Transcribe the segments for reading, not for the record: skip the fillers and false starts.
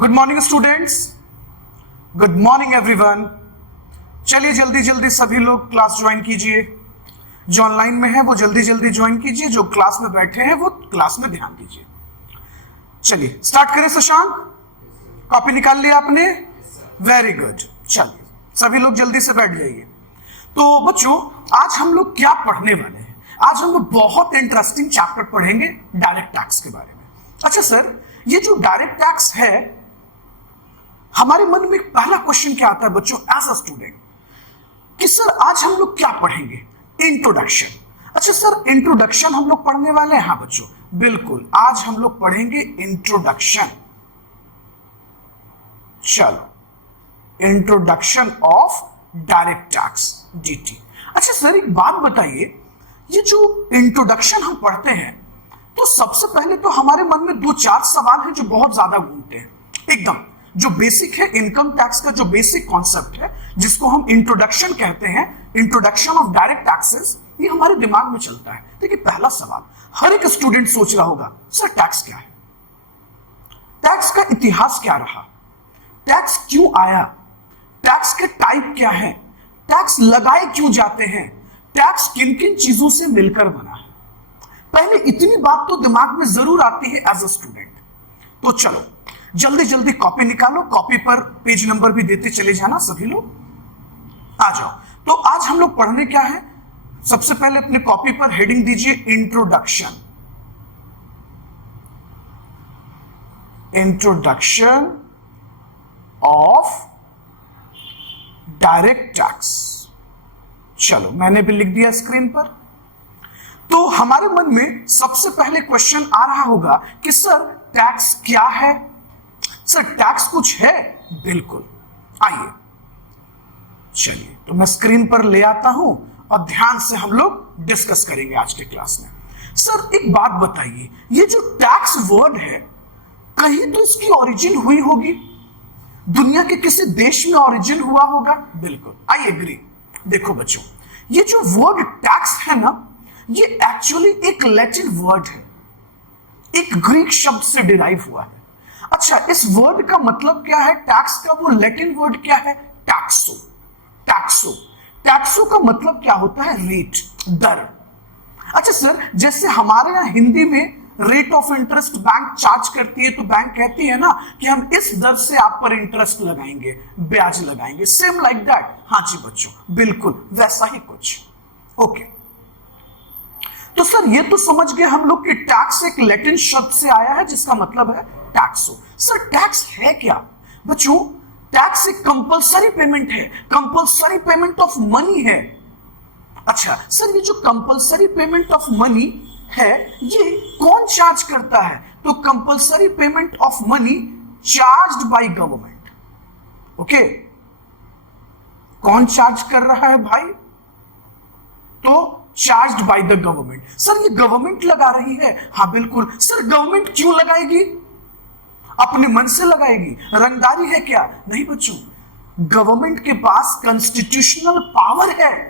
Good morning students, good morning everyone. चलिए जल्दी जल्दी सभी लोग क्लास ज्वाइन कीजिए। जो ऑनलाइन में है वो जल्दी जल्दी ज्वाइन कीजिए, जो क्लास में बैठे हैं वो क्लास में ध्यान दीजिए। चलिए स्टार्ट करें। शशांक, कॉपी निकाल लिया आपने? Very good. चलिए सभी लोग जल्दी से बैठ जाइए। तो बच्चों, आज हम लोग क्या पढ़ने वाले हैं? आज हम लोग बहुत इंटरेस्टिंग चैप्टर पढ़ेंगे डायरेक्ट टैक्स के बारे में। अच्छा सर, ये जो डायरेक्ट टैक्स है, हमारे मन में पहला क्वेश्चन क्या आता है बच्चों एज अ स्टूडेंट कि सर आज हम लोग क्या पढ़ेंगे? इंट्रोडक्शन। अच्छा सर, इंट्रोडक्शन हम लोग पढ़ने वाले हैं? हाँ बच्चों बिल्कुल, आज हम लोग पढ़ेंगे इंट्रोडक्शन। चलो, introduction of direct tax DT. अच्छा सर, एक बात बताइए, ये जो इंट्रोडक्शन हम पढ़ते हैं तो सबसे पहले तो हमारे मन में दो चार सवाल हैं जो बहुत ज्यादा घूमते हैं। एकदम जो बेसिक है, इनकम टैक्स का जो बेसिक कॉन्सेप्ट है जिसको हम इंट्रोडक्शन कहते हैं, इंट्रोडक्शन ऑफ डायरेक्ट टैक्सेस, ये हमारे दिमाग में चलता है। देखिए पहला सवाल हर एक स्टूडेंट सोच रहा होगा, सर टैक्स क्या है? टैक्स का इतिहास क्या रहा? टैक्स क्यों आया? टैक्स के टाइप क्या है? टैक्स लगाए क्यों जाते हैं? टैक्स किन किन चीजों से मिलकर बना है? पहले इतनी बात तो दिमाग में जरूर आती है एज अ स्टूडेंट। तो चलो जल्दी जल्दी कॉपी निकालो, कॉपी पर पेज नंबर भी देते चले जाना सभी लोग। आ जाओ। तो आज हम लोग पढ़ने क्या है? सबसे पहले अपने कॉपी पर हेडिंग दीजिए introduction. Introduction of direct tax. चलो मैंने भी लिख दिया स्क्रीन पर। तो हमारे मन में सबसे पहले क्वेश्चन आ रहा होगा कि सर टैक्स क्या है? सर टैक्स कुछ है? बिल्कुल, आइए चलिए तो मैं स्क्रीन पर ले आता हूं और ध्यान से हम लोग डिस्कस करेंगे आज के क्लास में। सर एक बात बताइए, ये जो टैक्स वर्ड है कहीं तो इसकी ओरिजिन हुई होगी, दुनिया के किसी देश में ओरिजिन हुआ होगा। बिल्कुल, आई एग्री। देखो बच्चों, ये जो वर्ड टैक्स है ना, ये एक्चुअली एक लैटिन वर्ड है, एक ग्रीक शब्द से डिराइव हुआ है। अच्छा, इस वर्ड का मतलब क्या है? टैक्स का वो लैटिन वर्ड क्या है? टैक्सो। टैक्सो, टैक्सो का मतलब क्या होता है? रेट, दर। अच्छा सर, जैसे हमारे यहां हिंदी में rate of interest bank charge करती है तो बैंक कहती है ना कि हम इस दर से आप पर इंटरेस्ट लगाएंगे, ब्याज लगाएंगे, सेम लाइक दैट। हाँ जी बच्चों, बिल्कुल वैसा ही कुछ। ओके, तो सर ये तो समझ गए हम लोग कि टैक्स एक लैटिन शब्द से आया है जिसका मतलब है टैक्सो। सर टैक्स है क्या? बच्चों टैक्स एक कंपलसरी पेमेंट है, कंपलसरी पेमेंट ऑफ मनी है। अच्छा सर, ये जो कंपलसरी पेमेंट ऑफ मनी है ये कौन चार्ज करता है? तो compulsory payment of money charged by government. Okay, कौन चार्ज कर रहा है भाई? तो charged by the government. Sir ये गवर्नमेंट लगा रही है? हाँ बिल्कुल। सर गवर्नमेंट क्यों लगाएगी? अपने मन से लगाएगी? रंगदारी है क्या? नहीं बच्चों, गवर्नमेंट के पास कॉन्स्टिट्यूशनल पावर है,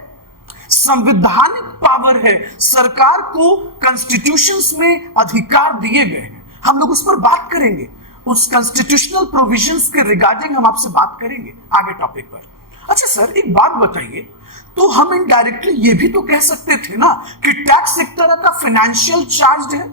संवैधानिक पावर है। सरकार को कॉन्स्टिट्यूशंस में अधिकार दिए गए हैं। हम लोग उस पर बात करेंगे, उस कॉन्स्टिट्यूशनल प्रोविजंस के रिगार्डिंग हम आपसे बात करेंगे आगे टॉपिक पर। अच्छा सर एक बात बताइए, तो हम इनडायरेक्टली ये भी तो कह सकते थे ना कि टैक्स एक तरह का फाइनेंशियल चार्ज है,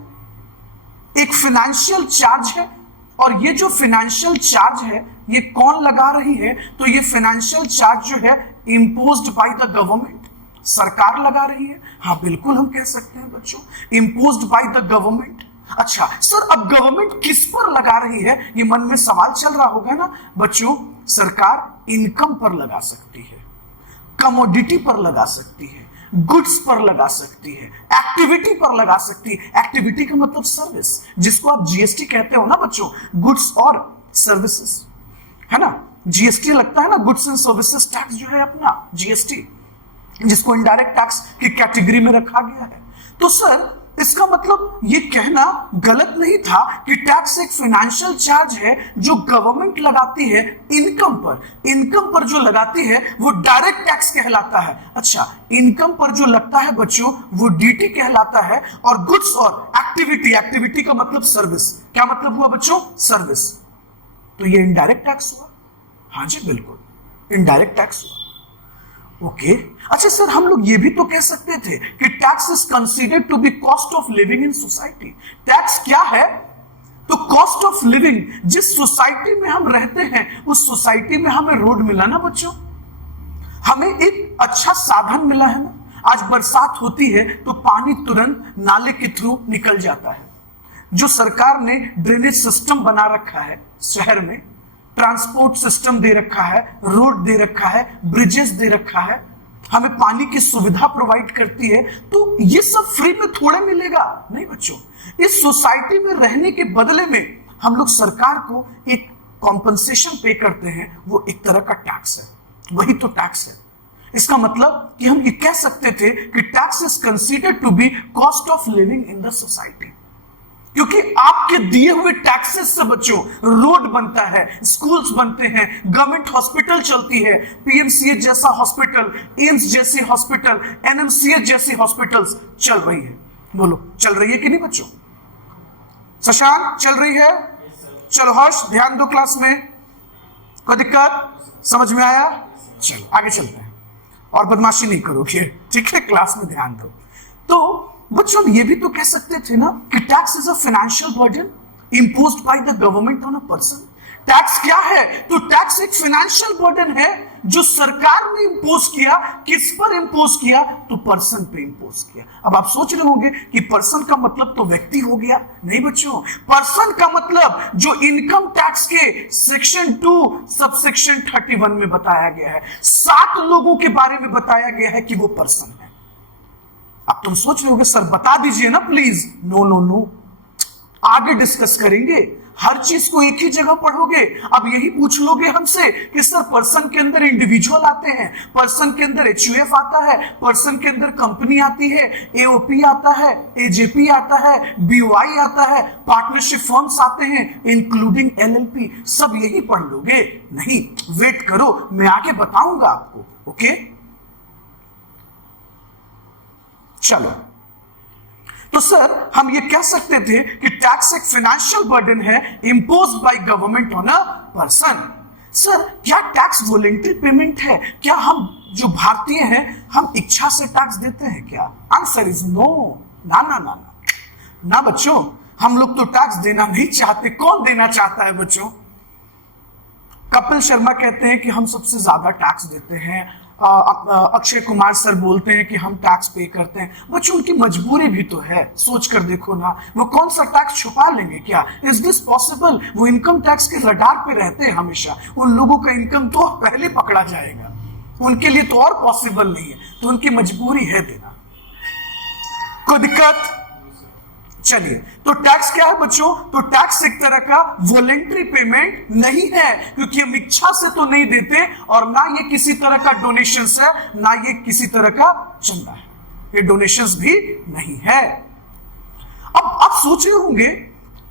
एक फाइनेंशियल चार्ज है। और ये जो फाइनेंशियल चार्ज है ये कौन लगा रही है? तो ये फाइनेंशियल चार्ज जो है इम्पोज्ड बाय द गवर्नमेंट, सरकार लगा रही है। हाँ बिल्कुल हम कह सकते हैं बच्चों, इम्पोज्ड बाय द गवर्नमेंट। अच्छा सर, अब गवर्नमेंट किस पर लगा रही है? ये मन में सवाल चल रहा होगा ना बच्चों। सरकार इनकम पर लगा सकती है, कमोडिटी पर लगा सकती है, गुड्स पर लगा सकती है, एक्टिविटी पर लगा सकती है। एक्टिविटी का मतलब सर्विस, जिसको आप जीएसटी कहते हो ना बच्चों, गुड्स और सर्विसेज, है ना। जीएसटी लगता है ना, गुड्स एंड सर्विसेज टैक्स जो है अपना जीएसटी, जिसको इनडायरेक्ट टैक्स की कैटेगरी में रखा गया है। तो सर इसका मतलब ये कहना गलत नहीं था कि टैक्स एक फाइनेंशियल चार्ज है जो गवर्नमेंट लगाती है इनकम पर। इनकम पर जो लगाती है वो डायरेक्ट टैक्स कहलाता है। अच्छा, इनकम पर जो लगता है बच्चों वो डीटी कहलाता है। और गुड्स और एक्टिविटी, एक्टिविटी का मतलब सर्विस। क्या मतलब हुआ बच्चों? सर्विस। तो ये इनडायरेक्ट टैक्स हुआ। हाँ जी बिल्कुल इनडायरेक्ट टैक्स हुआ। ओके अच्छा सर, हम लोग ये भी तो कह सकते थे कि tax is considered to be cost of living in society. Tax क्या है? तो कॉस्ट ऑफ लिविंग, जिस सोसाइटी में हम रहते हैं उस सोसाइटी में हमें रोड मिला ना बच्चों, हमें एक अच्छा साधन मिला है ना। आज बरसात होती है तो पानी तुरंत नाले के थ्रू निकल जाता है। जो सरकार ने ड्रेनेज सिस्टम बना रखा है शहर में, ट्रांसपोर्ट सिस्टम दे रखा है, रोड दे रखा है, ब्रिजेस दे रखा है, हमें पानी की सुविधा प्रोवाइड करती है, तो ये सब फ्री में थोड़े मिलेगा नहीं बच्चों। इस सोसाइटी में रहने के बदले में हम लोग सरकार को एक कॉम्पनसेशन पे करते हैं, वो एक तरह का टैक्स है, वही तो टैक्स है। इसका मतलब कि हम ये कह सकते थे कि tax is considered to be cost of living in the society, क्योंकि आपके दिए हुए टैक्सेस से बच्चों रोड बनता है, स्कूल्स बनते हैं, गवर्नमेंट हॉस्पिटल चलती है, पीएमसीएच जैसा हॉस्पिटल, एम्स जैसी हॉस्पिटल, एनएमसीएच जैसी हॉस्पिटल्स चल रही है। बोलो चल रही है कि नहीं बच्चों? शशांक चल रही है? चलो हर्ष ध्यान दो क्लास में, कोई दिक्कत? समझ में आया? चलो आगे चलते हैं और बदमाशी नहीं करोगे, ठीक है? क्लास में ध्यान दो। तो बच्चों ये भी तो कह सकते थे ना कि tax is a financial burden imposed by the government on a person. Tax क्या है? तो टैक्स एक फाइनेंशियल बर्डन है जो सरकार ने इंपोज किया। किस पर इंपोज किया? तो पर्सन पे इंपोज किया। अब आप सोच रहे होंगे कि पर्सन का मतलब तो व्यक्ति हो गया। नहीं बच्चों, पर्सन का मतलब जो इनकम टैक्स के सेक्शन 2 सबसेक्शन 31 में बताया गया है, 7 लोगों के बारे में बताया गया है कि वो पर्सन है। अब तुम सोच रहे होगे सर बता दीजिए ना प्लीज। नो नो नो, आगे डिस्कस करेंगे। हर चीज को एक ही जगह पढ़ोगे। अब यही पूछ लोगे हमसे कि सर पर्सन के अंदर इंडिविजुअल आते हैं, पर्सन के अंदर एचयूएफ आता है, पर्सन के अंदर कंपनी आती है, एओपी आता है, एजेपी आता है, बीओआई आता है, पार्टनरशिप फर्म्स आते हैं इंक्लूडिंग एलएलपी। सब यही पढ़ लोगे? नहीं, वेट करो, मैं आगे बताऊंगा आपको। ओके चलो, तो सर हम ये कह सकते थे कि टैक्स एक फाइनेंशियल बर्डन है imposed by government on a person. Sir क्या टैक्स वॉलंटरी पेमेंट है? क्या हम जो भारतीय हैं हम इच्छा से टैक्स देते हैं क्या? Answer is no. ना ना ना ना ना बच्चों, हम लोग तो टैक्स देना नहीं चाहते। कौन देना चाहता है बच्चों? कपिल शर्मा कहते हैं कि हम सबसे ज्यादा टैक्स देते हैं, अक्षय कुमार सर बोलते हैं कि हम टैक्स पे करते हैं। बच्चों उनकी मजबूरी भी तो है, सोच कर देखो ना, वो कौन सा टैक्स छुपा लेंगे क्या? Is this possible? वो इनकम टैक्स के रडार पे रहते हैं हमेशा। उन लोगों का इनकम तो पहले पकड़ा जाएगा, उनके लिए तो और पॉसिबल नहीं है, तो उनकी मजबूरी है देना। कोई दिक्कत? चलिए, तो टैक्स क्या है बच्चों? तो टैक्स एक तरह का वॉलंटरी पेमेंट नहीं है, क्योंकि हम इच्छा से तो नहीं देते, और ना ये किसी तरह का डोनेशन है, ना ये किसी तरह का चंदा है, ये डोनेशंस भी नहीं है। अब आप सोच रहे होंगे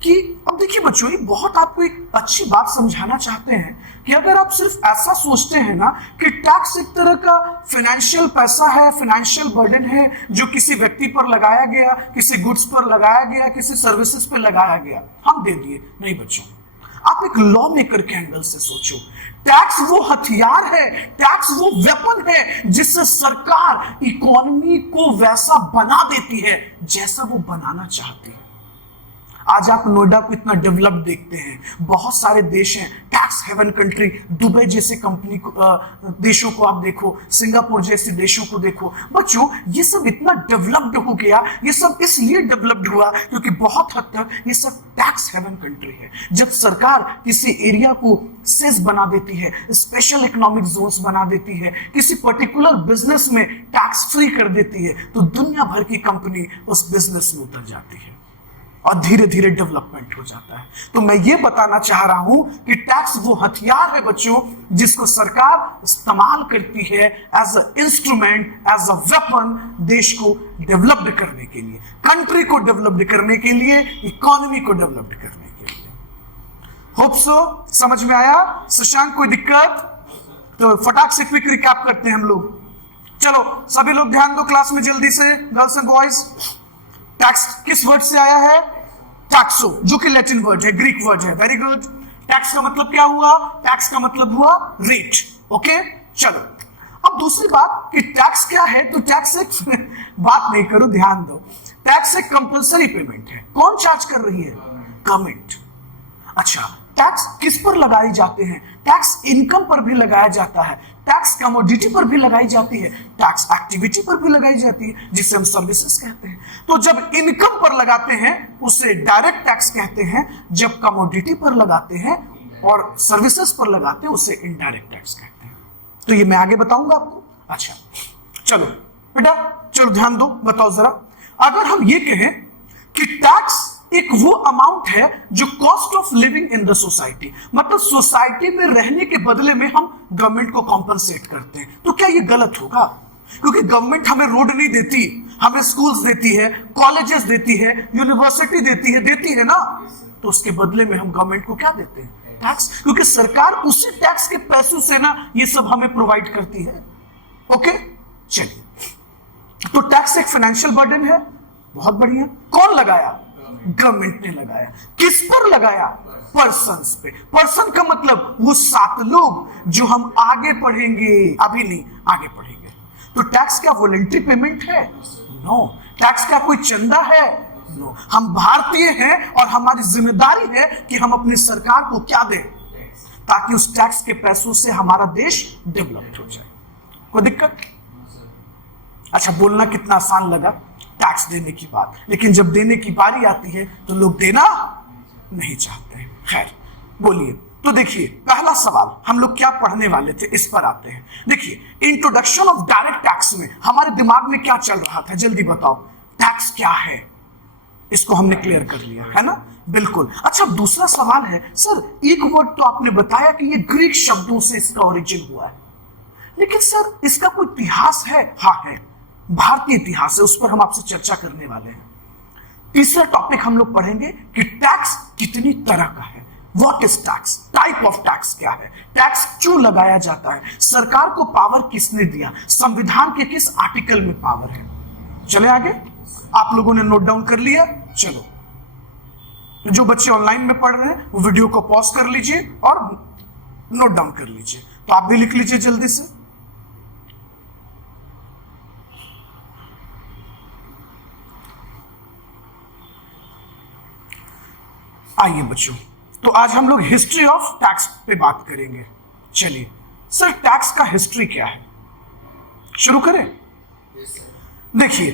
कि अब देखिए बच्चों, ये बहुत आपको एक अच्छी बात समझाना चाहते हैं कि अगर आप सिर्फ ऐसा सोचते हैं ना कि टैक्स एक तरह का फाइनेंशियल पैसा है, फाइनेंशियल बर्डन है जो किसी व्यक्ति पर लगाया गया, किसी गुड्स पर लगाया गया, किसी सर्विसेज पर लगाया गया, हम दे दिए। नहीं बच्चों, आप एक लॉ मेकर के एंगल से सोचो। टैक्स वो हथियार है, टैक्स वो वेपन है जिससे सरकार इकोनॉमी को वैसा बना देती है जैसा वो बनाना चाहती है। आज आप नोएडा को इतना डेवलप देखते हैं, बहुत सारे देश हैं टैक्स हेवन कंट्री, दुबई जैसे कंपनी को देशों को आप देखो, सिंगापुर जैसे देशों को देखो। बच्चों ये सब इतना डेवलप्ड हो गया, ये सब इसलिए डेवलप्ड हुआ क्योंकि बहुत हद तक ये सब टैक्स हेवन कंट्री है। जब सरकार किसी एरिया को सेस बना देती है, स्पेशल इकोनॉमिक जोन्स बना देती है, किसी पर्टिकुलर बिजनेस में टैक्स फ्री कर देती है, तो दुनिया भर की कंपनी उस बिजनेस में उतर जाती है और धीरे धीरे डेवलपमेंट हो जाता है। तो मैं ये बताना चाह रहा हूं कि टैक्स वो हथियार है बच्चों जिसको सरकार इस्तेमाल करती है as a instrument, as a weapon, देश को डेवलप्ड करने के लिए, कंट्री को डेवलप्ड करने के लिए, इकोनॉमी को डेवलप्ड करने के लिए। होप सो समझ में आया? शशांक कोई दिक्कत? तो फटाक से क्विक रिकैप करते हैं हम लोग। चलो सभी लोग ध्यान दो क्लास में जल्दी से, गर्ल्स एंड बॉयज। टैक्स किस वर्ड से आया है? टैक्सो, जो कि लैटिन वर्ड है, ग्रीक वर्ड है। Very good. टैक्स का मतलब क्या हुआ? टैक्स का मतलब हुआ रेट। ओके, चलो अब दूसरी बात कि टैक्स क्या है। तो टैक्स एक बात नहीं करो, ध्यान दो, टैक्स एक कंपल्सरी पेमेंट है। कौन चार्ज कर रही है? गवर्नमेंट। अच्छा, टैक्स किस पर लगाए जाते हैं? टैक्स इनकम पर भी लगाया जाता है, टैक्स कमोडिटी पर भी लगाई जाती है, टैक्स एक्टिविटी पर भी लगाई जाती है, जिसे हम सर्विसेज कहते हैं। तो जब इनकम पर लगाते हैं उसे डायरेक्ट टैक्स कहते हैं, जब कमोडिटी पर लगाते हैं और सर्विसेज पर लगाते हैं उसे इनडायरेक्ट टैक्स कहते हैं। तो ये मैं आगे बताऊंगा आपको। अच्छा चलो बेटा, चलो ध्यान दो, बताओ जरा, अगर हम ये कहें कि टैक्स एक वो अमाउंट है जो cost of living in the society, मतलब सोसाइटी में रहने के बदले में हम गवर्नमेंट को कॉम्पनसेट करते हैं, तो क्या ये गलत होगा? क्योंकि गवर्नमेंट हमें रोड नहीं देती, हमें स्कूल्स देती है, कॉलेजेस देती है, यूनिवर्सिटी देती है ना, तो उसके बदले में हम गवर्नमेंट को क्या देते हैं? टैक्स, क्योंकि सरकार उसी टैक्स के पैसों से ना ये सब हमें प्रोवाइड करती है। ओके, चलिए, तो टैक्स एक फाइनेंशियल बर्डन है, बहुत बढ़िया। कौन लगाया? गवर्नमेंट ने लगाया। किस पर लगाया? पर्सन्स पे। पर्सन का मतलब वो 7 लोग जो हम आगे पढ़ेंगे, अभी नहीं आगे पढ़ेंगे। तो टैक्स क्या वॉलंटरी पेमेंट है? नो। टैक्स क्या कोई चंदा है? नो। हम भारतीय हैं और हमारी जिम्मेदारी है कि हम अपनी सरकार को क्या दें, ताकि उस टैक्स के पैसों से हमारा देश डेवलप्ड हो जाए। कोई दिक्कत? अच्छा, बोलना कितना आसान लगा टैक्स देने की बात, लेकिन जब देने की बारी आती है तो लोग देना नहीं चाहते हैं। खैर, बोलिए। तो देखिए, पहला सवाल हम लोग क्या पढ़ने वाले थे, इस पर आते हैं। देखिए, इंट्रोडक्शन ऑफ डायरेक्ट टैक्स में हमारे दिमाग में क्या चल रहा था, जल्दी बताओ। टैक्स क्या है, इसको हमने क्लियर कर लिया है ना, बिल्कुल। अच्छा, दूसरा सवाल है, सर एक वर्ड तो आपने बताया कि ये ग्रीक शब्दों से इसका ओरिजिन हुआ है, लेकिन सर इसका कोई इतिहास है? हाँ है, भारतीय इतिहास है, उस पर हम आपसे चर्चा करने वाले हैं। तीसरा टॉपिक हम लोग पढ़ेंगे कि टैक्स कितनी तरह का है, what is tax, type of tax क्या है, टैक्स क्यों लगाया जाता है, सरकार को पावर किसने दिया, संविधान के किस आर्टिकल में पावर है। चले आगे, आप लोगों ने नोट डाउन कर लिया? चलो, जो बच्चे ऑनलाइन में पढ़ रहे हैं वो वीडियो को पॉज कर लीजिए और नोट डाउन कर लीजिए। तो आप भी लिख लीजिए जल्दी से। आइए बच्चों, तो आज हम लोग हिस्ट्री ऑफ टैक्स पे बात करेंगे। चलिए सर, टैक्स का हिस्ट्री क्या है, शुरू करें? देखिए,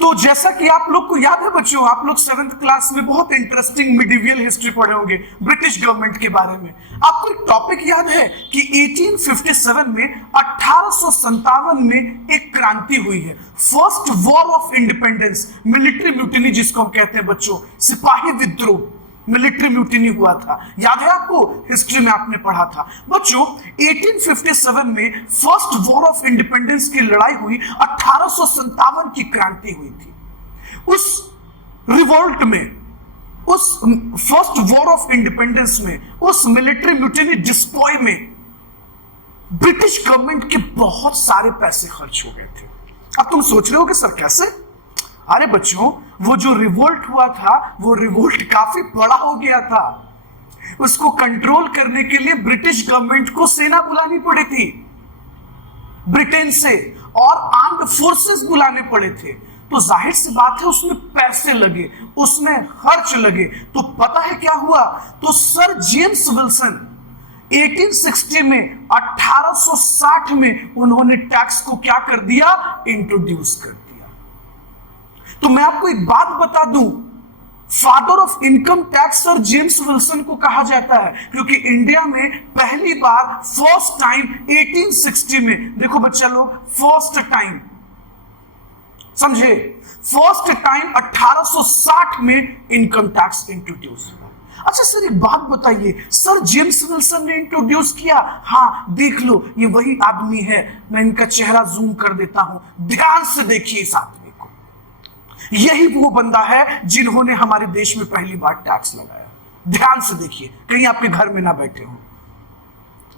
तो जैसा कि आप लोग को याद है बच्चों, आप लोग 7th क्लास में बहुत इंटरेस्टिंग मिडिवियल हिस्ट्री पढ़े होंगे ब्रिटिश गवर्नमेंट के बारे में। आपको एक टॉपिक याद है कि 1857 में 1857 में एक क्रांति हुई है, first war of independence, military mutiny जिसको हम कहते हैं बच्चों, सिपाही विद्रोह, मिलिट्री म्यूटिनी हुआ था। याद है आपको, हिस्ट्री में आपने पढ़ा था बच्चों। 1857 में फर्स्ट वॉर ऑफ इंडिपेंडेंस की लड़ाई हुई, 1857 की क्रांति हुई थी। उस रिवोल्ट में, उस फर्स्ट वॉर ऑफ इंडिपेंडेंस में, उस मिलिट्री म्यूटिनी डिस्पॉय में ब्रिटिश गवर्नमेंट के बहुत सारे पैसे खर्च हो गए थे। अब तुम सोच रहे हो कि सर कैसे? अरे बच्चों, वो जो रिवोल्ट हुआ था वो रिवोल्ट काफी बड़ा हो गया था, उसको कंट्रोल करने के लिए ब्रिटिश गवर्नमेंट को सेना बुलानी पड़ी थी ब्रिटेन से, और आर्म्ड फोर्सेस बुलाने पड़े थे। तो जाहिर सी बात है उसमें पैसे लगे, उसमें खर्च लगे। तो पता है क्या हुआ? तो सर जेम्स विल्सन 1860 में, 1860 में उन्होंने टैक्स को क्या कर दिया? इंट्रोड्यूस कर दिया। तो मैं आपको एक बात बता दूं, father of income tax sir James Wilson को कहा जाता है, क्योंकि इंडिया में पहली बार फर्स्ट टाइम 1860 में, देखो बच्चा लोग, फर्स्ट टाइम, समझे, फर्स्ट टाइम 1860 में इनकम टैक्स इंट्रोड्यूस हुआ। अच्छा सर एक बात बताइए, सर जेम्स विल्सन ने इंट्रोड्यूस किया? हाँ, देख लो, ये वही आदमी है। मैं इनका चेहरा जूम कर देता हूं, ध्यान से देखिए इस आदमी को। यही वो बंदा है जिन्होंने हमारे देश में पहली बार टैक्स लगाया। ध्यान से देखिए, कहीं आपके घर में ना बैठे हो।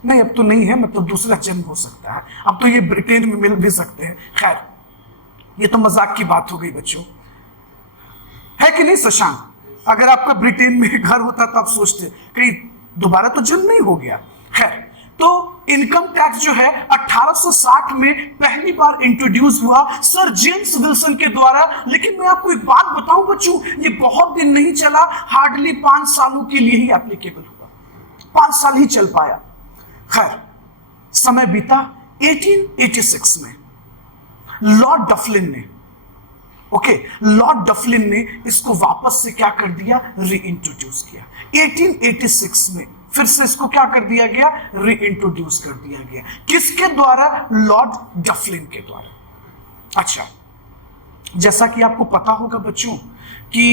नहीं, अब तो नहीं है, मतलब दूसरा जन्म हो सकता है, अब तो ये ब्रिटेन में मिल भी सकते हैं। खैर, ये तो मजाक की बात हो गई बच्चों, है कि नहीं शशांक? अगर आपका ब्रिटेन में घर होता तो आप सोचते कहीं दोबारा तो जन्म नहीं हो गया है। तो इनकम टैक्स जो है 1860 में पहली बार इंट्रोड्यूस हुआ सर जेम्स विल्सन के द्वारा। लेकिन मैं आपको एक बात बताऊं बच्चों, ये बहुत दिन नहीं चला, हार्डली 5 सालों के लिए ही एप्लीकेबल हुआ, 5 साल ही चल पाया। खैर समय बीता, 1886 में लॉर्ड डफलिन ने लॉर्ड डफलिन ने इसको वापस से क्या कर दिया, रीइंट्रोड्यूस किया। 1886 में फिर से इसको क्या कर दिया गया, रीइंट्रोड्यूस कर दिया गया। किसके द्वारा, लॉर्ड डफलिन के द्वारा। अच्छा, जैसा कि आपको पता होगा बच्चों कि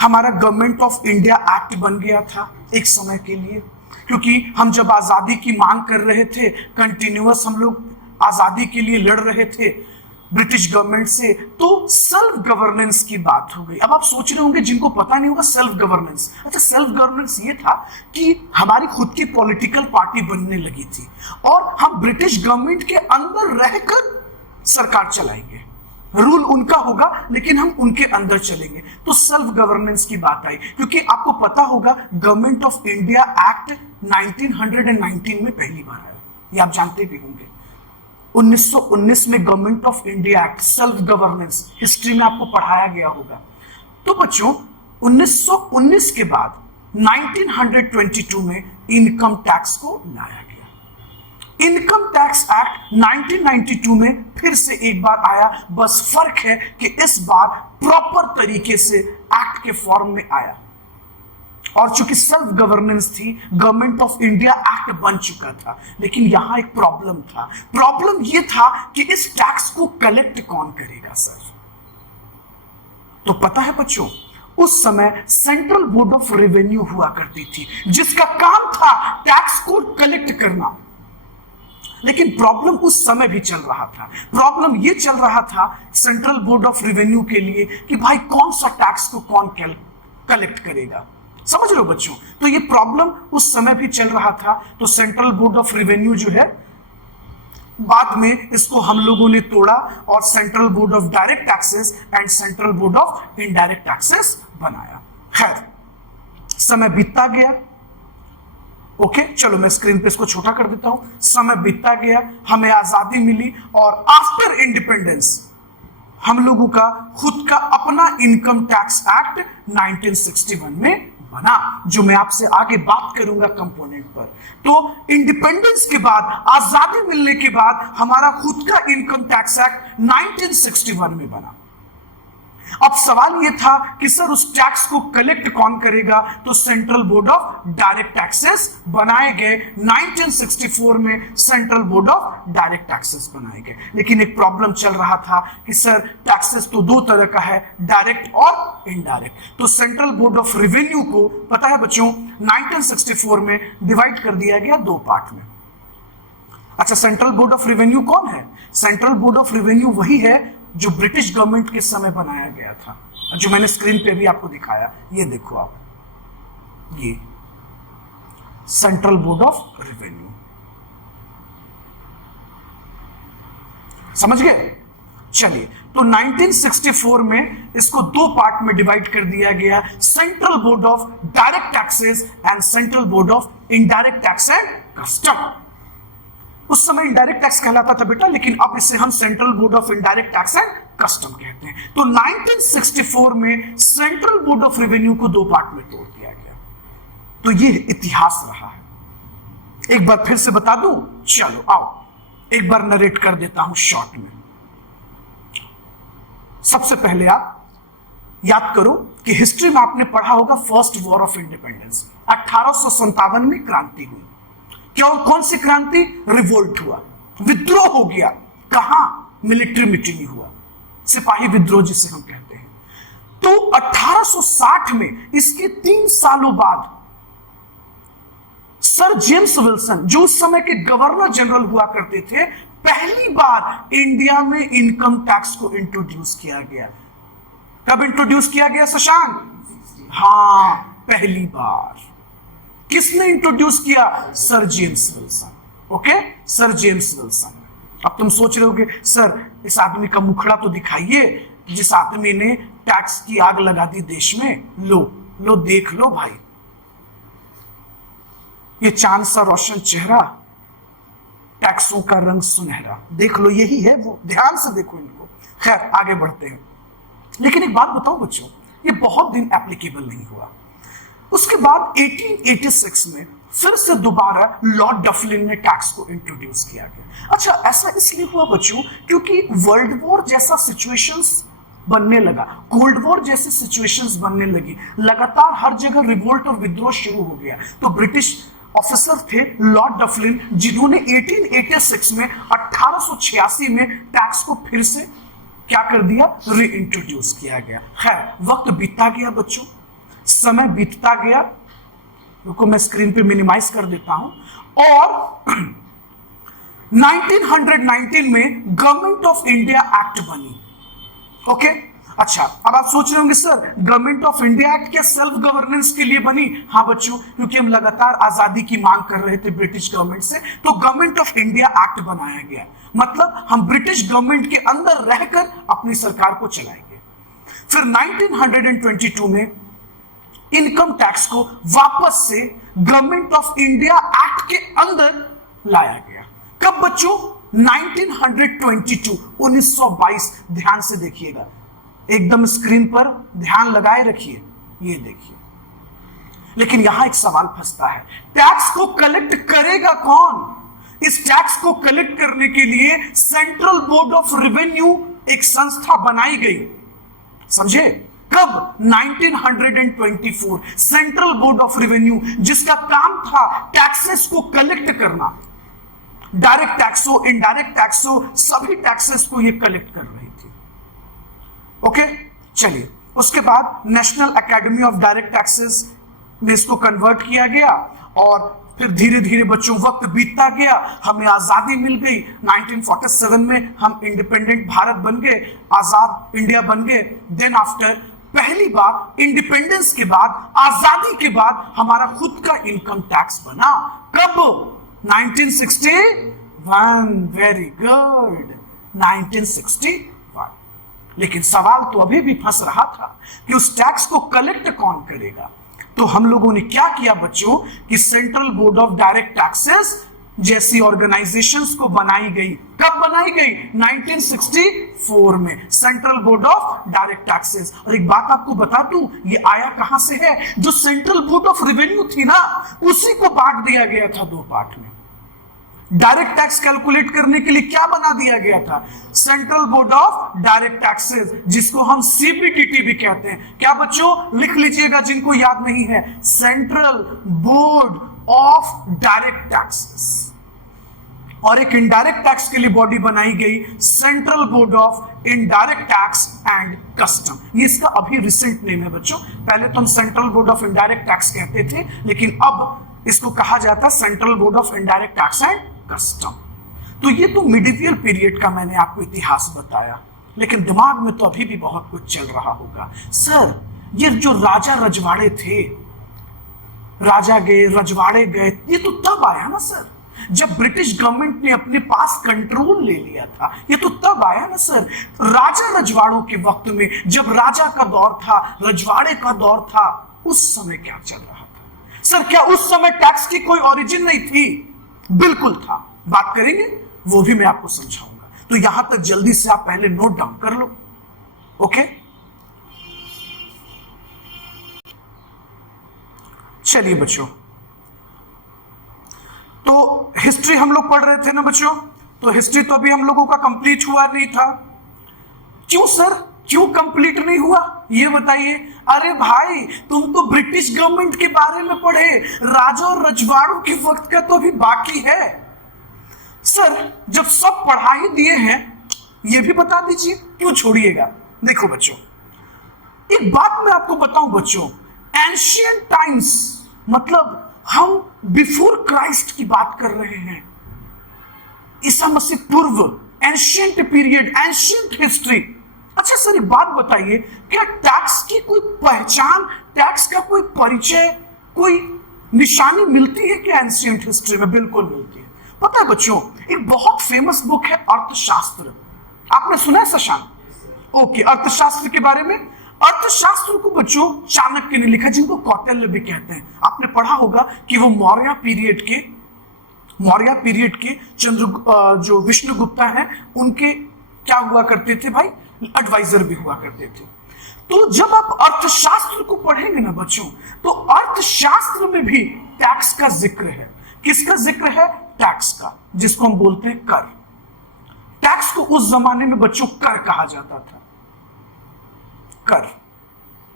हमारा गवर्नमेंट ऑफ इंडिया एक्ट बन गया था एक समय के लिए, क्योंकि हम जब आजादी की मांग कर रहे थे, कंटिन्यूअस हम लोग आजादी के लिए लड़ रहे थे ब्रिटिश गवर्नमेंट से, तो सेल्फ गवर्नेंस की बात हो गई। अब आप सोच रहे होंगे जिनको पता नहीं होगा सेल्फ गवर्नेंस, अच्छा सेल्फ गवर्नेंस ये था कि हमारी खुद की पॉलिटिकल पार्टी बनने लगी थी और हम ब्रिटिश गवर्नमेंट के अंदर रहकर सरकार चलाएंगे, रूल उनका होगा लेकिन हम उनके अंदर चलेंगे, तो सेल्फ गवर्नेंस की बात आई। क्योंकि आपको पता होगा गवर्नमेंट ऑफ इंडिया एक्ट 1919 में पहली बार आया, ये आप जानते भी होंगे। 1919 में government of India act, self governance, history में आपको पढ़ाया गया होगा। तो बच्चों 1919 के बाद 1922 में इनकम टैक्स को लाया गया। इनकम टैक्स एक्ट 1992 में फिर से एक बार आया, बस फर्क है कि इस बार प्रॉपर तरीके से एक्ट के फॉर्म में आया। और चूंकि सेल्फ गवर्नेंस थी, गवर्नमेंट ऑफ इंडिया एक्ट बन चुका था, लेकिन यहां एक प्रॉब्लम था। प्रॉब्लम यह था कि इस टैक्स को कलेक्ट कौन करेगा सर। तो पता है बच्चों, उस समय सेंट्रल बोर्ड ऑफ रेवेन्यू हुआ करती थी जिसका काम था टैक्स को कलेक्ट करना। लेकिन प्रॉब्लम उस समय भी चल रहा था, प्रॉब्लम यह चल रहा था सेंट्रल बोर्ड ऑफ रेवेन्यू के लिए कि भाई कौन सा टैक्स को कौन कलेक्ट करेगा। समझ लो बच्चों, तो ये प्रॉब्लम उस समय भी चल रहा था। तो सेंट्रल बोर्ड ऑफ रेवेन्यू जो है, बाद में इसको हम लोगों ने तोड़ा और central board of direct taxes and central board of indirect taxes बनाया। खैर समय बीतता गया, ओके चलो मैं स्क्रीन पे इसको छोटा कर देता हूं। समय बीतता गया, हमें आजादी मिली और आफ्टर इंडिपेंडेंस हम लोगों का खुद का अपना इनकम टैक्स एक्ट 1961 में बना, जो मैं आपसे आगे बात करूंगा कंपोनेंट पर। तो इंडिपेंडेंस के बाद, आजादी मिलने के बाद हमारा खुद का इनकम टैक्स एक्ट 1961 में बना। अब सवाल यह था कि सर उस टैक्स को कलेक्ट कौन करेगा, तो central board of direct taxes बनाए गए। 1964 में central board of direct taxes बनाए गए। लेकिन एक प्रॉब्लम चल रहा था कि सर टैक्सेस तो दो तरह का है, डायरेक्ट और इनडायरेक्ट। तो सेंट्रल बोर्ड ऑफ रेवेन्यू को पता है बच्चों 1964 में डिवाइड कर दिया गया 2 पार्ट में। अच्छा, सेंट्रल बोर्ड ऑफ रेवेन्यू कौन है? सेंट्रल बोर्ड ऑफ रेवेन्यू वही है जो ब्रिटिश गवर्नमेंट के समय बनाया गया था, जो मैंने स्क्रीन पे भी आपको दिखाया। ये देखो आप, ये सेंट्रल बोर्ड ऑफ रेवेन्यू, समझ गए? चलिए, तो 1964 में इसको 2 पार्ट में डिवाइड कर दिया गया, central board of direct taxes and central board of indirect tax and custom. उस समय इनडायरेक्ट टैक्स कहलाता था बेटा, लेकिन अब इसे हम central board of indirect tax and custom कहते हैं। तो 1964 में सेंट्रल बोर्ड ऑफ रेवेन्यू को 2 पार्ट में तोड़ दिया गया। तो ये इतिहास रहा है। एक बार फिर से बता दूं, चलो आओ एक बार नरेट कर देता हूं शॉर्ट में। सबसे पहले आप याद करो कि हिस्ट्री में आपने पढ़ा होगा फर्स्ट वॉर ऑफ इंडिपेंडेंस, 1857 में क्रांति हुई। क्या कौन सी क्रांति? रिवोल्ट हुआ, विद्रोह हो गया। कहां? मिलिट्री मीटिंग हुआ, सिपाही विद्रोह जिसे हम कहते हैं। तो 1860 में, इसके 3 सालों बाद, सर जेम्स विल्सन जो उस समय के गवर्नर जनरल हुआ करते थे, पहली बार इंडिया में इनकम टैक्स को इंट्रोड्यूस किया गया। कब इंट्रोड्यूस किया गया शशांक? हां, पहली बार। किसने इंट्रोड्यूस किया? Sir James Wilson. Okay, sir James Wilson. अब तुम सोच रहे होगे सर इस आदमी का मुखड़ा तो दिखाइए, जिस आदमी ने टैक्स की आग लगा दी देश में। लो लो देख लो भाई, ये चांद सा रोशन चेहरा, टैक्सों का रंग सुनहरा। देख लो यही है वो, ध्यान से देखो इनको। खैर आगे बढ़ते हैं। लेकिन एक बात बताओ बच्चों, ये बहुत दिन एप्लीकेबल नहीं हुआ। उसके बाद 1886 में फिर से दोबारा लॉर्ड डफलिन ने टैक्स को इंट्रोड्यूस किया गया। अच्छा, ऐसा इसलिए हुआ बच्चों क्योंकि वर्ल्ड वॉर जैसा सिचुएशंस बनने लगा, कोल्ड वॉर जैसी सिचुएशंस बनने लगी, लगातार हर जगह रिवोल्ट और विद्रोह शुरू हो गया। तो ब्रिटिश ऑफिसर थे लॉर्ड डफलिन, जिन्होंने 1886 में 1886 में टैक्स को फिर से क्या कर दिया, रीइंट्रोड्यूस किया गया। खैर वक्त बीतता गया बच्चों, समय बीतता गया। रुको मैं स्क्रीन पे मिनिमाइज कर देता हूं। और 1919 में गवर्नमेंट ऑफ इंडिया एक्ट बनी। ओके, अच्छा अब आप सोच रहे होंगे sir government of India act क्या सिर्फ गवर्नेंस के लिए बनी? हाँ बच्चों, क्योंकि हम लगातार आजादी की मांग कर रहे थे ब्रिटिश गवर्नमेंट से, तो गवर्नमेंट ऑफ इंडिया एक्ट बनाया गया। मतलब हम ब्रिटिश गवर्नमेंट के अंदर रहकर अपनी सरकार को चलाएंगे। फिर 1922 में इनकम टैक्स को वापस से गवर्नमेंट ऑफ इंडिया एक्ट के अंदर लाया गया। कब बच्चों? 1922, 1922। ध्यान से देखिएगा, एकदम स्क्रीन पर ध्यान लगाए रखिए, ये देखिए। लेकिन यहां एक सवाल फंसता है, टैक्स को कलेक्ट करेगा कौन? इस टैक्स को कलेक्ट करने के लिए सेंट्रल बोर्ड ऑफ रेवेन्यू एक संस्था बनाई गई। समझे? कब? 1924। सेंट्रल बोर्ड ऑफ रेवेन्यू, जिसका काम था टैक्सेस को कलेक्ट करना, डायरेक्ट टैक्स हो, इनडायरेक्ट टैक्स हो, सभी टैक्सेस को ये कलेक्ट कर रही थी। ओके, चलिए उसके बाद national academy of direct taxes में इसको कन्वर्ट किया गया। और फिर धीरे धीरे बच्चों वक्त बीतता गया, हमें आजादी मिल गई। 1947 में हम इंडिपेंडेंट भारत बन गए, आजाद इंडिया बन गए। देन आफ्टर पहली बार इंडिपेंडेंस के बाद, आजादी के बाद हमारा खुद का इनकम टैक्स बना। कब? 1961। Very good, 1961। लेकिन सवाल तो अभी भी फंस रहा था कि उस टैक्स को कलेक्ट कौन करेगा। तो हम लोगों ने क्या किया बच्चों कि central board of direct taxes जैसी ऑर्गेनाइजेशंस को बनाई गई। कब बनाई गई? 1964 में, central board of direct taxes. और एक बात आपको बता दूं, ये आया कहां से है? जो सेंट्रल बोर्ड ऑफ रेवेन्यू थी ना, उसी को बांट दिया गया था दो पार्ट में। डायरेक्ट टैक्स कैलकुलेट करने के लिए क्या बना दिया गया था? Central board of direct taxes, जिसको हम सीबीडीटी भी कहते हैं। क्या बच्चों? लिख लीजिएगा जिनको याद नहीं है, central board of direct taxes. और एक इनडायरेक्ट टैक्स के लिए बॉडी बनाई गई, central board of indirect tax and custom. ये इसका अभी रिसेंट नेम है बच्चों। पहले तो हम central board of indirect tax कहते थे, लेकिन अब इसको कहा जाता है central board of indirect tax and custom. तो ये तो मिडिवियल पीरियड का मैंने आपको इतिहास बताया, लेकिन दिमाग में तो अभी भी बहुत कुछ चल रहा होगा। सर ये जो राजा रजवाड़े थे, राजा गए रजवाड़े गए, ये तो तब आया ना सर जब ब्रिटिश गवर्नमेंट ने अपने पास कंट्रोल ले लिया था। ये तो तब आया ना सर, राजा रजवाड़ों के वक्त में, जब राजा का दौर था, रजवाड़े का दौर था, उस समय क्या चल रहा था? सर क्या उस समय टैक्स की कोई ओरिजिन नहीं थी? बिल्कुल था, बात करेंगे, वो भी मैं आपको समझाऊंगा। तो यहां तक जल्दी से आप पहले नोट डाउन कर लो। ओके, चलिए बच्चों, तो हिस्ट्री हम लोग पढ़ रहे थे ना बच्चों, तो हिस्ट्री तो अभी हम लोगों का कंप्लीट हुआ नहीं था। क्यों सर, क्यों कंप्लीट नहीं हुआ ये बताइए? अरे भाई तुम तो ब्रिटिश गवर्नमेंट के बारे में पढ़े, राजा और रजवाड़ों के वक्त का तो अभी बाकी है। सर जब सब पढ़ा ही दिए हैं, ये भी बता दीजिए, क्यों छोड़िएगा? देखो बच्चों, एक बात मैं आपको बताऊं बच्चों, एंशिएंट टाइम्स मतलब हम बिफोर क्राइस्ट की बात कर रहे हैं, ईसा मसीह पूर्व, एंशिएंट पीरियड, एंशिएंट हिस्ट्री। अच्छा सर एक बात बताइए, क्या टैक्स की कोई पहचान, टैक्स का कोई परिचय, कोई निशानी मिलती है क्या एंशिएंट हिस्ट्री में? बिल्कुल मिलती है। पता है बच्चों, एक बहुत फेमस बुक है अर्थशास्त्र, आपने सुना है शशांक? ओके, अर्थशास्त्र के बारे में अर्थशास्त्र को बच्चों चाणक्य ने लिखा, जिनको कौटिल्य भी कहते हैं। आपने पढ़ा होगा कि वो मौर्य पीरियड के जो विष्णुगुप्ता है उनके क्या हुआ करते थे भाई, एडवाइजर भी हुआ करते थे। तो जब आप अर्थशास्त्र को पढ़ेंगे ना बच्चों, तो अर्थशास्त्र में भी टैक्स का जिक्र है। किसका जिक्र है? टैक्स का, जिसको हम बोलते हैं कर। टैक्स को उस जमाने में बच्चों कर कहा जाता था, कर।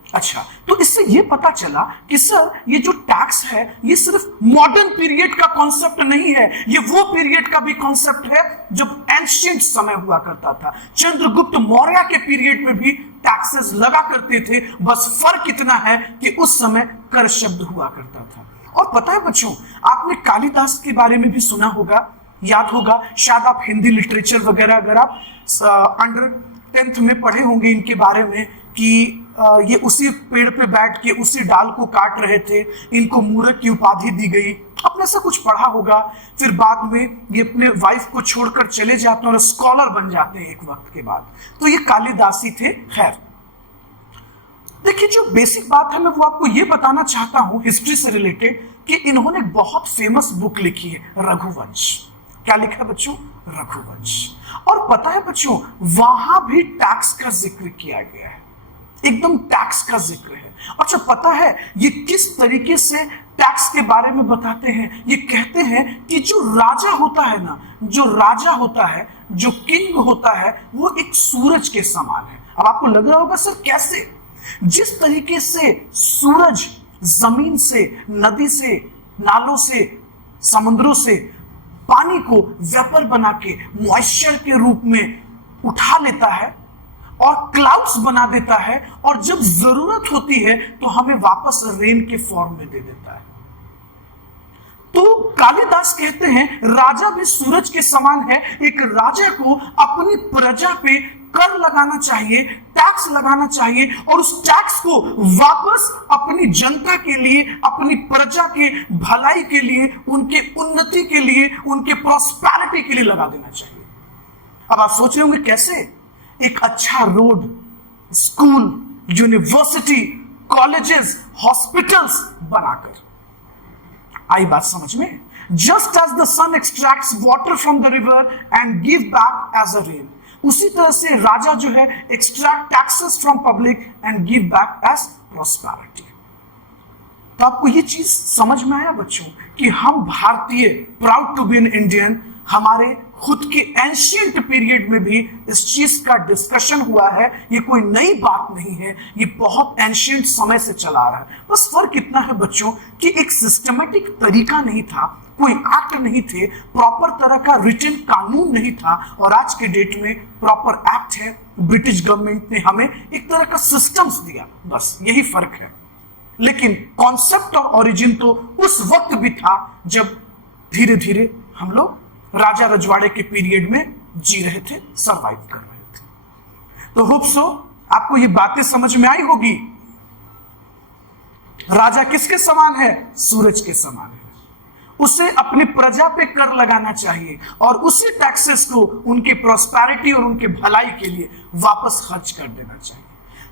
अच्छा, तो इससे ये पता चला कि सर ये जो टैक्स है ये सिर्फ मॉडर्न पीरियड का कॉन्सेप्ट नहीं है, ये वो पीरियड का भी कॉन्सेप्ट है जब एंशिएंट समय हुआ करता था। चंद्रगुप्त मौर्य के पीरियड में भी टैक्सेस लगा करते थे, बस फर्क इतना है कि उस समय कर शब्द हुआ करता था। और पता है बच्चों, आपने कालिदास के बारे में भी सुना होगा, याद होगा, शायद आप हिंदी लिटरेचर वगैरह अगर आप अंडर 10th में पढ़े होंगे इनके बारे में कि ये उसी पेड़ पे बैठ के उसी डाल को काट रहे थे, इनको मूर्ख की उपाधि दी गई। आपने ऐसा कुछ पढ़ा होगा। फिर बाद में ये अपने वाइफ को छोड़कर चले जाते हैं और स्कॉलर बन जाते हैं एक वक्त के बाद। तो ये कालिदासी थे। खैर, देखिए जो बेसिक बात है मैं वो आपको ये बताना चाहता हूं हिस्ट्री से रिलेटेड, कि इन्होंने बहुत फेमस बुक लिखी है, रघुवंश। क्या लिखा है बच्चों? रघुवंश। और पता है बच्चों, वहां भी टैक्स का जिक्र किया गया है, एकदम टैक्स का जिक्र है। अच्छा, पता है ये किस तरीके से टैक्स के बारे में बताते हैं? ये कहते हैं कि जो राजा होता है ना, जो राजा होता है, जो किंग होता है, वो एक सूरज के समान है। अब आपको लग रहा होगा सर कैसे? जिस तरीके से सूरज जमीन से, नदी से, नालों से, समुद्रों से पानी को वेपर बना के मॉइस्चर के रूप में उठा लेता है और क्लाउड्स बना देता है, और जब जरूरत होती है तो हमें वापस रेन के फॉर्म में दे देता है। तो कालिदास कहते हैं राजा भी सूरज के समान है। एक राजा को अपनी प्रजा पे कर लगाना चाहिए, टैक्स लगाना चाहिए, और उस टैक्स को वापस अपनी जनता के लिए, अपनी प्रजा के भलाई के लिए, उनके उन्नति के लिए, उनके प्रॉस्पेरिटी के लिए लगा देना चाहिए। अब आप सोच रहे होंगे कैसे? एक अच्छा road, school, university, colleges, hospitals बनाकर। आई बात समझ में? Just as the sun extracts water from the river and give back as a rain, उसी तरह से राजा जो है extract taxes from public and give back as prosperity. तो आपको ये चीज समझ में आया बच्चों कि हम भारतीय, proud to be an Indian, हमारे खुद के एंशिएंट पीरियड में भी इस चीज का डिस्कशन हुआ है। ये कोई नई बात नहीं है, ये बहुत एंशिएंट समय से चला आ रहा है। बस फर्क इतना है बच्चों कि एक सिस्टमेटिक तरीका नहीं था, कोई एक्ट नहीं थे, प्रॉपर तरह का रिटन कानून नहीं था, और आज के डेट में प्रॉपर एक्ट है। ब्रिटिश गवर्नमेंट ने हमें एक तरह का सिस्टम्स दिया, बस यही फर्क है। लेकिन कॉन्सेप्ट और ओरिजिन तो उस वक्त भी था जब धीरे धीरे हम लोग राजा रजवाड़े के पीरियड में जी रहे थे, सरवाइव कर रहे थे। तो होप सो आपको ये बातें समझ में आई होगी। राजा किसके समान है? सूरज के समान है। उसे अपनी प्रजा पे कर लगाना चाहिए और उसी टैक्सेस को उनके प्रॉस्पेरिटी और उनके भलाई के लिए वापस खर्च कर देना चाहिए।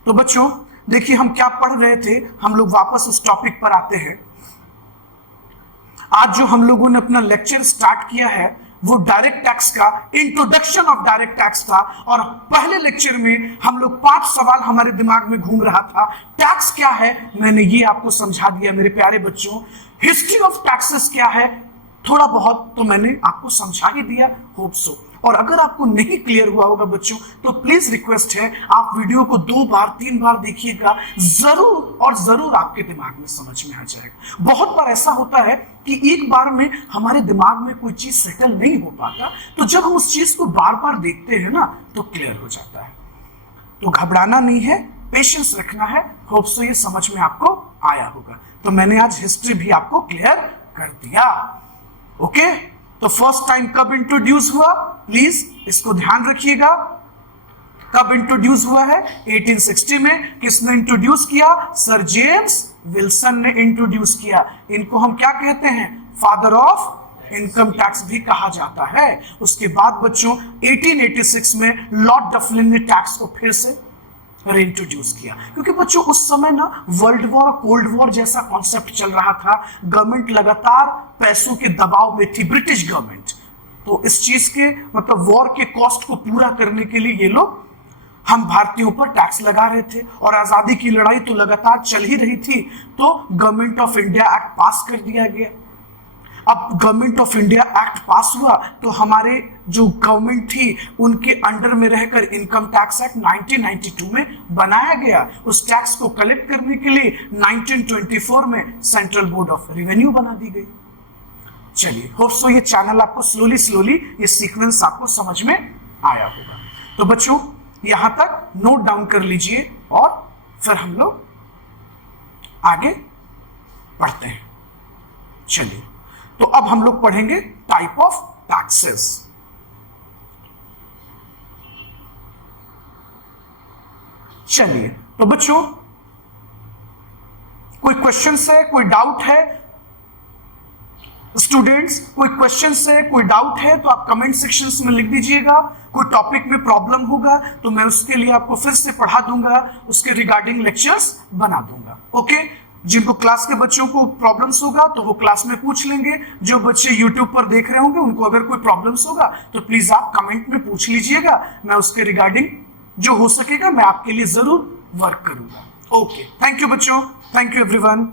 तो बच्चों देखिए हम क्या पढ़ रहे थे, हम लोग वापस उस टॉपिक पर आते हैं। आज जो हम लोगों ने अपना लेक्चर स्टार्ट किया है वो डायरेक्ट टैक्स का, इंट्रोडक्शन ऑफ डायरेक्ट टैक्स था। और पहले लेक्चर में हम लोग 5 सवाल हमारे दिमाग में घूम रहा था। टैक्स क्या है, मैंने ये आपको समझा दिया मेरे प्यारे बच्चों। हिस्ट्री ऑफ टैक्सेस क्या है, थोड़ा बहुत तो मैंने आपको समझा ही दिया, होप सो। और अगर आपको नहीं क्लियर हुआ होगा बच्चों तो प्लीज रिक्वेस्ट है आप वीडियो को 2 बार 3 बार देखिएगा, जरूर और जरूर आपके दिमाग में समझ में आ जाएगा। बहुत बार ऐसा होता है कि एक बार में हमारे दिमाग में कोई चीज सेटल नहीं हो पाता, तो जब हम उस चीज को बार बार देखते हैं ना तो क्लियर हो जाता है। तो घबराना नहीं है, पेशेंस रखना है। होप सो ये समझ में आपको आया होगा। तो मैंने आज हिस्ट्री भी आपको क्लियर कर दिया। ओके, तो फर्स्ट टाइम कब इंट्रोड्यूस हुआ, प्लीज इसको ध्यान रखिएगा। कब इंट्रोड्यूस हुआ है? 1860 में। किसने इंट्रोड्यूस किया? सर जेम्स विल्सन ने इंट्रोड्यूस किया। इनको हम क्या कहते हैं? फादर ऑफ इनकम टैक्स भी कहा जाता है। उसके बाद बच्चों 1886 में लॉर्ड डफलिन ने टैक्स को फिर से इंट्रोड्यूस किया, क्योंकि बच्चों उस समय ना वर्ल्ड वॉर, कोल्ड वॉर जैसा कॉन्सेप्ट चल रहा था। गवर्नमेंट लगातार पैसों के दबाव में थी, ब्रिटिश गवर्नमेंट। तो इस चीज के मतलब वॉर के कॉस्ट को पूरा करने के लिए ये लोग हम भारतीयों पर टैक्स लगा रहे थे, और आजादी की लड़ाई तो लगातार चल ही रही थी। तो गवर्नमेंट ऑफ इंडिया एक्ट पास कर दिया गया। अब गवर्नमेंट ऑफ इंडिया एक्ट पास हुआ तो हमारे जो गवर्नमेंट थी उनके अंडर में रहकर इनकम टैक्स एक्ट 1992 में बनाया गया। उस टैक्स को कलेक्ट करने के लिए 1924 में सेंट्रल बोर्ड ऑफ रेवेन्यू बना दी गई। चलिए, होप सो ये चैनल आपको स्लोली ये सीक्वेंस आपको समझ में आया होगा। तो बच्चों यहां तक नोट डाउन कर लीजिए और फिर हम लोग आगे पढ़ते हैं। चलिए, तो अब हम लोग पढ़ेंगे टाइप ऑफ टैक्सेस। चलिए, तो बच्चों कोई क्वेश्चन है, कोई डाउट है? स्टूडेंट्स, कोई क्वेश्चन है, कोई डाउट है तो आप कमेंट सेक्शंस में लिख दीजिएगा। कोई टॉपिक में प्रॉब्लम होगा तो मैं उसके लिए आपको फिर से पढ़ा दूंगा, उसके रिगार्डिंग लेक्चर्स बना दूंगा। ओके, जिनको क्लास के बच्चों को प्रॉब्लम्स होगा तो वो क्लास में पूछ लेंगे। जो बच्चे यूट्यूब पर देख रहे होंगे उनको अगर कोई प्रॉब्लम्स होगा तो प्लीज आप कमेंट में पूछ लीजिएगा। मैं उसके रिगार्डिंग जो हो सकेगा मैं आपके लिए जरूर वर्क करूंगा। ओके, थैंक यू बच्चों, थैंक यू एवरीवन।